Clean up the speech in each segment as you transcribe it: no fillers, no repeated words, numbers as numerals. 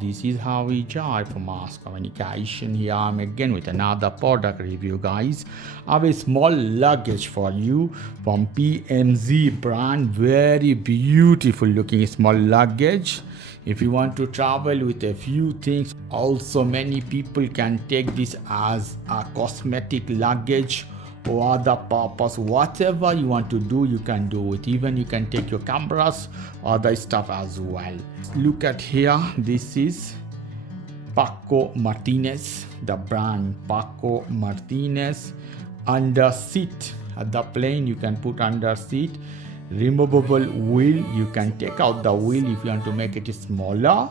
this is how we drive for mass communication. Here I'm again with another product review, guys. I have a small luggage for you from PMZ brand. Very beautiful looking small luggage. If you want to travel with a few things, also many people can take this as a cosmetic luggage or other purpose. Whatever you want to do, you can do it. Even you can take your cameras, other stuff as well. Look at here, this is Paco Martínez, the brand Paco Martínez. Under seat at the plane, you can put under seat. Removable wheel, you can take out the wheel if you want to make it smaller.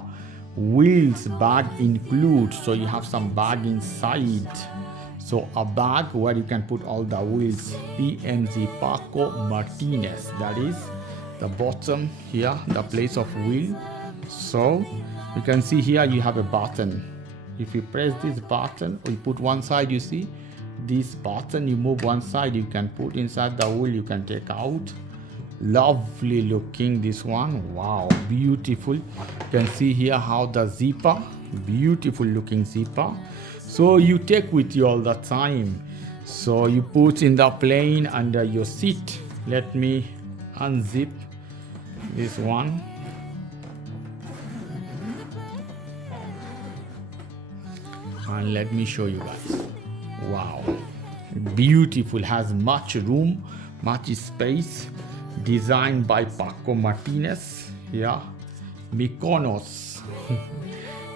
Wheels bag includes, so you have some bag inside. So a bag where you can put all the wheels. PMZ Paco Martínez, that is the bottom here, the place of wheel. So you can see here you have a button. If you press this button, or you put one side, you see this button, you move one side, you can put inside the wheel, you can take out. Lovely looking this one. Wow, beautiful. You can see here how the zipper, beautiful looking zipper. So you take with you all the time. So you put in the plane under your seat. Let me unzip this one. And let me show you guys. Wow, beautiful, has much room, much space. Designed by Paco Martínez. Yeah, Mykonos.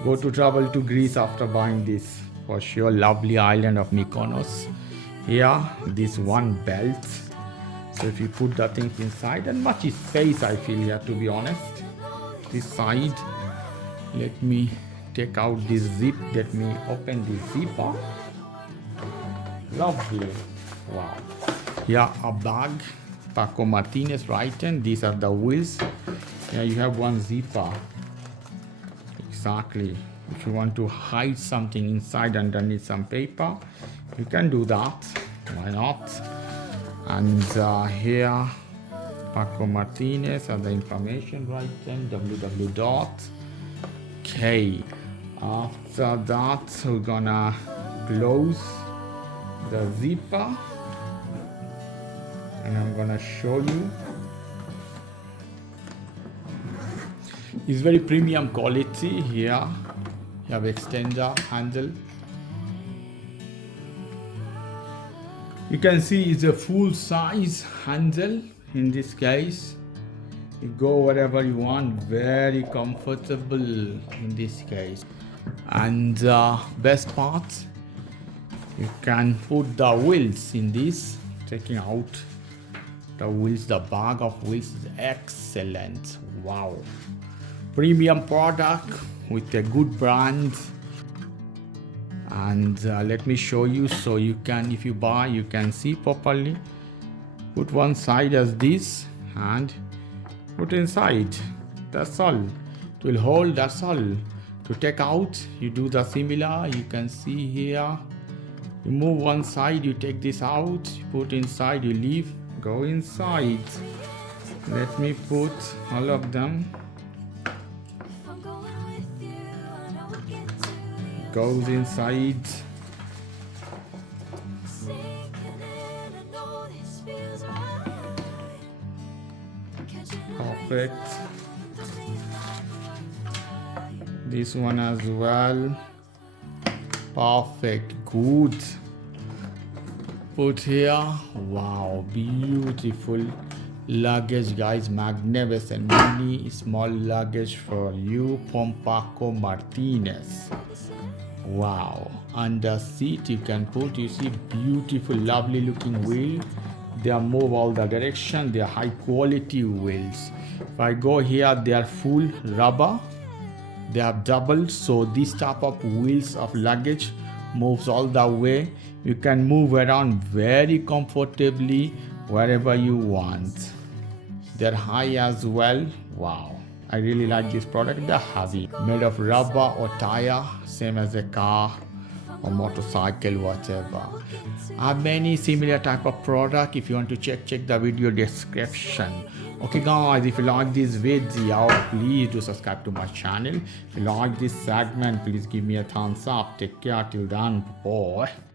Go to travel to Greece after buying this for sure. Lovely island of Mykonos. Yeah, this one belt. So if you put the things inside, and much space I feel here, to be honest. This side, let me take out this zip. Let me open this zipper. Lovely. Wow. Yeah, a bag. Paco Martínez right hand. These are the wheels. Yeah, you have one zipper. Exactly. If you want to hide something inside underneath some paper, you can do that. Why not? And here Paco Martínez and the information right hand, www.k. After that, we're gonna close the zipper. And I'm gonna show you. It's very premium quality here. You have extender handle. You can see it's a full size handle in this case. You go wherever you want, very comfortable in this case. And best part, you can put the wheels in this, taking out the wheels. The bag of wheels is excellent. Wow, premium product with a good brand. And let me show you, so you can, if you buy, you can see properly. Put one side as this and put inside. That's all. It will hold. That's all. To take out, you do the similar. You can see here, you move one side, you take this out, you put inside, you leave, go inside. Let me put all of them. Goes inside. Perfect. This one as well. Perfect. Good. Put here. Wow, beautiful luggage, guys. Magnificent. Mini small luggage for you from Paco Martínez. Wow. Under seat you can put, you see, beautiful, lovely looking wheel. They are move all the direction. They are high quality wheels. If I go here, they are full rubber. They have doubled, so this type of wheels of luggage moves all the way. You can move around very comfortably wherever you want. They're high as well. Wow, I really like this product. They're heavy, made of rubber or tire, same as a car or motorcycle, whatever. I have many similar type of product. If you want to check the video description. Okay guys, if you like this video, please do subscribe to my channel. If you like this segment, please give me a thumbs up. Take care till then, bye.